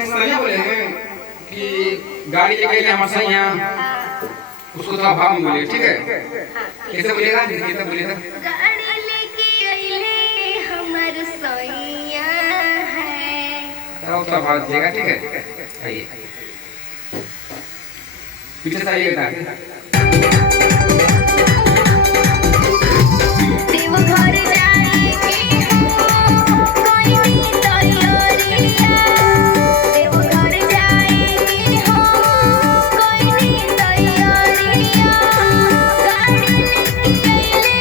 सही बोले हैं कि गाड़ी लेके गए हमारे साथ यहाँ उसको थोड़ा भाव में बोले, ठीक है? कैसे बोलेगा? कैसे बोलेगा? गाड़ी लेके आइले हमर सैया है। तो थोड़ा भाव देगा, ठीक है? आइए पीछे से आइएगा। देवघर जाएंगे हो कोई नी तैयारिया। देवघर जाएंगे हो कोई नी तैयारिया। गाड़ी लेके आइले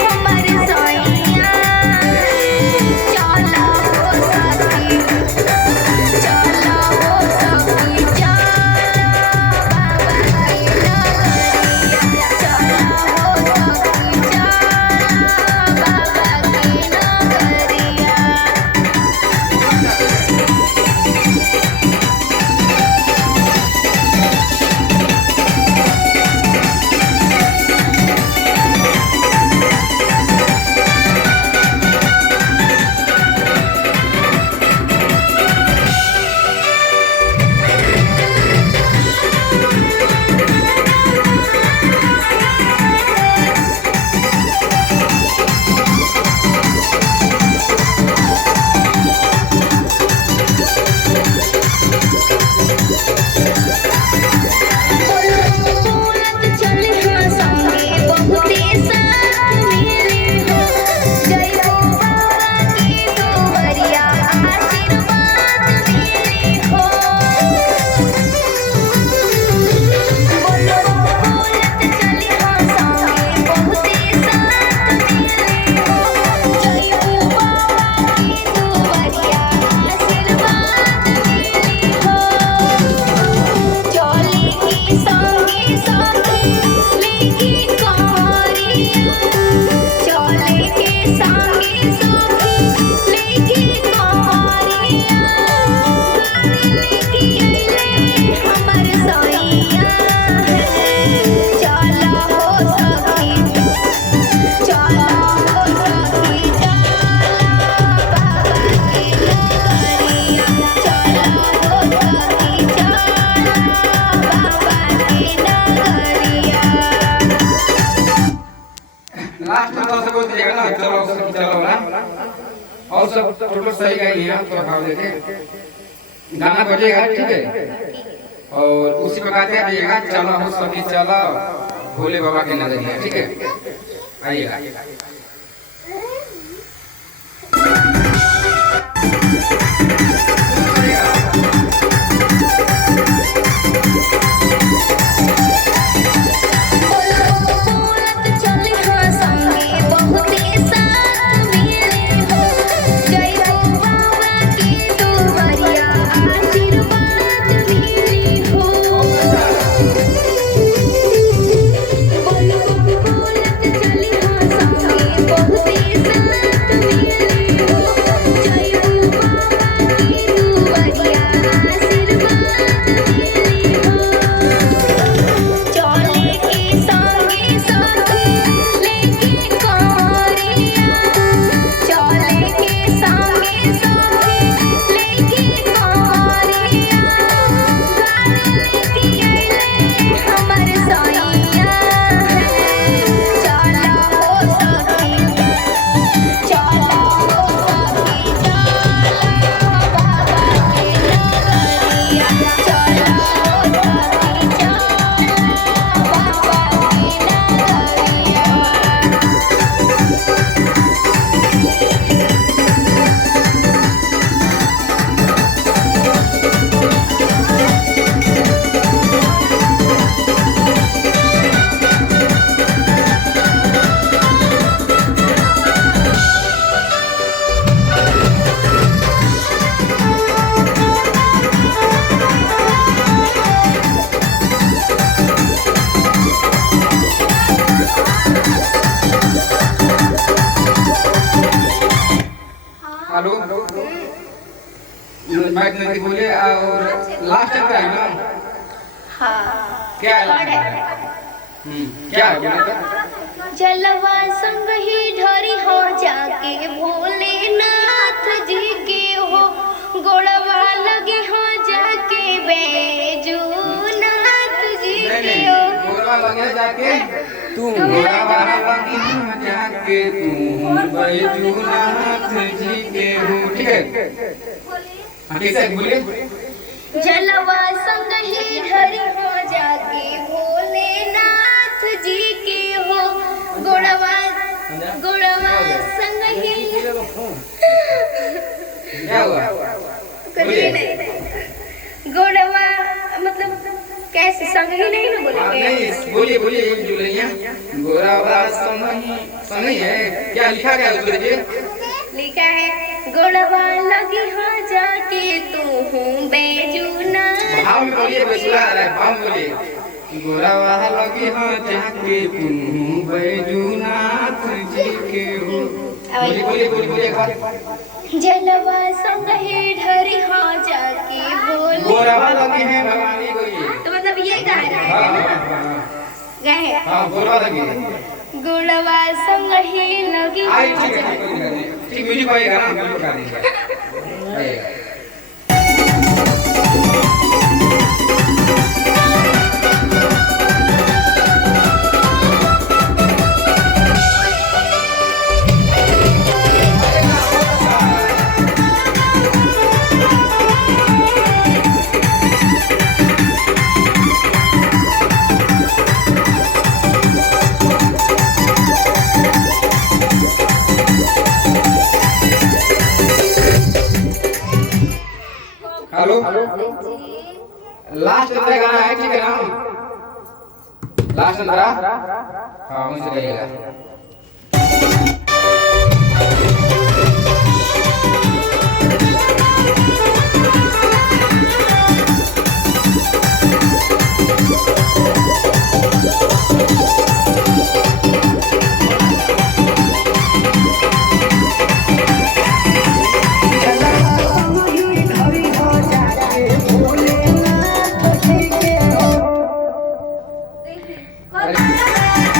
हमर सैया है। चला हो सखी चला हो सखी चला बाबा के नगरिया। चला हो सखी चला बाबा के नगरिया। बोलत चल हाँ संगे बहुते साथ मिले हो। जय हो बाबा की दुआरिया आशीर्वाद मिले हो। बोलत चल हाँ संगे बहुते साथ मिले हो। जय हो बाबा की दुआरिया आशीर्वाद मिले हो। चले के संगे संगे लेके कंवरिया। चले के संगे संगे लेके कंवरिया। गाड़ी लेके आइले हमर सैया है। चला हो सखी चला हो सखी चला बाबा के नगरिया। चला हो सखी चला बाबा के नगरिया। लास्ट में तो बोल दीजिएगा ना, चलो सब चलो ना, और सब टोटल सही गाई है, थोड़ा भाव देके गाना बजेगा, ठीक है? और उसी प्रकार से आइएगा, चलो हो सभी चलो भोले बाबा के नगरिया, ठीक है? आइएगा। बोलत चल हाँ संगे बहुते साथ मिले हो। जय हो बाबा की दुआरिया आशीर्वाद मिले हो। बोलत चल हाँ संगे बहुते साथ मिले हो। जय हो बाबा की दुआरिया आशीर्वाद मिले हो। चले के संगे संगे लेके कंवरिया। चले के संगे संगे लेके कंवरिया। गाड़ी लेके आइले हमर सैया है। चला हो सखी चला हो सखी चला बाबा के नगरिया। चला हो सखी चला बाबा के नगरिया। हेलो, माइक नहीं बोले, और लास्ट टाइम है ना? हाँ क्या है? क्या है बोले तो? जलवा संग ही ढरी हो जाके भोलेनाथ जी के हो। गोड़वा लगे हो गोरवा लगे जाके तू गोरवा लगे जाके तू बैजूनाथ जी के हो। ठीक है कैसे बोलिए। जलवा संग ही ढरी हो जाके भोलेनाथ जी के हो। गोड़वा गोड़वा संग ही क्या हुआ करिए नहीं गोड़वा मतलब कैसे संग ही नहीं ना बोलेंगे। नहीं बोलिए बोलिए एक जो रही है गोरवा संग ही है। क्या लिखा गया उसको देखिए। लिखा है गोड़वा लगी हो जाके तू हूँ बैजूनाथ। भाव में बोलिए बेसुरा आ रहा है। भाव में बोलिए गोरवा लगी हो जाके तू बैजूनाथ जी के हो। बोलिए बोलिए बोलिए बोलिए एक बार। जलवा संग ही ढरी हो जाके भोले। गोरवा लगी है भवानी बोलिए। तो मतलब ये गा रहे हाँ हैं हाँ गए हैं हाँ गोरवा लगी है। गोड़वा संग ही लगी हो आई ठीक है जाके। ठीक म्यूजिक आएगा ना म्यूजिक गा देंगे आइएगा। हेलो लास्ट अंतरा गाना है ठीक है ना। लास्ट अंतरा हाँ वहीं से गाइएगा। देखिए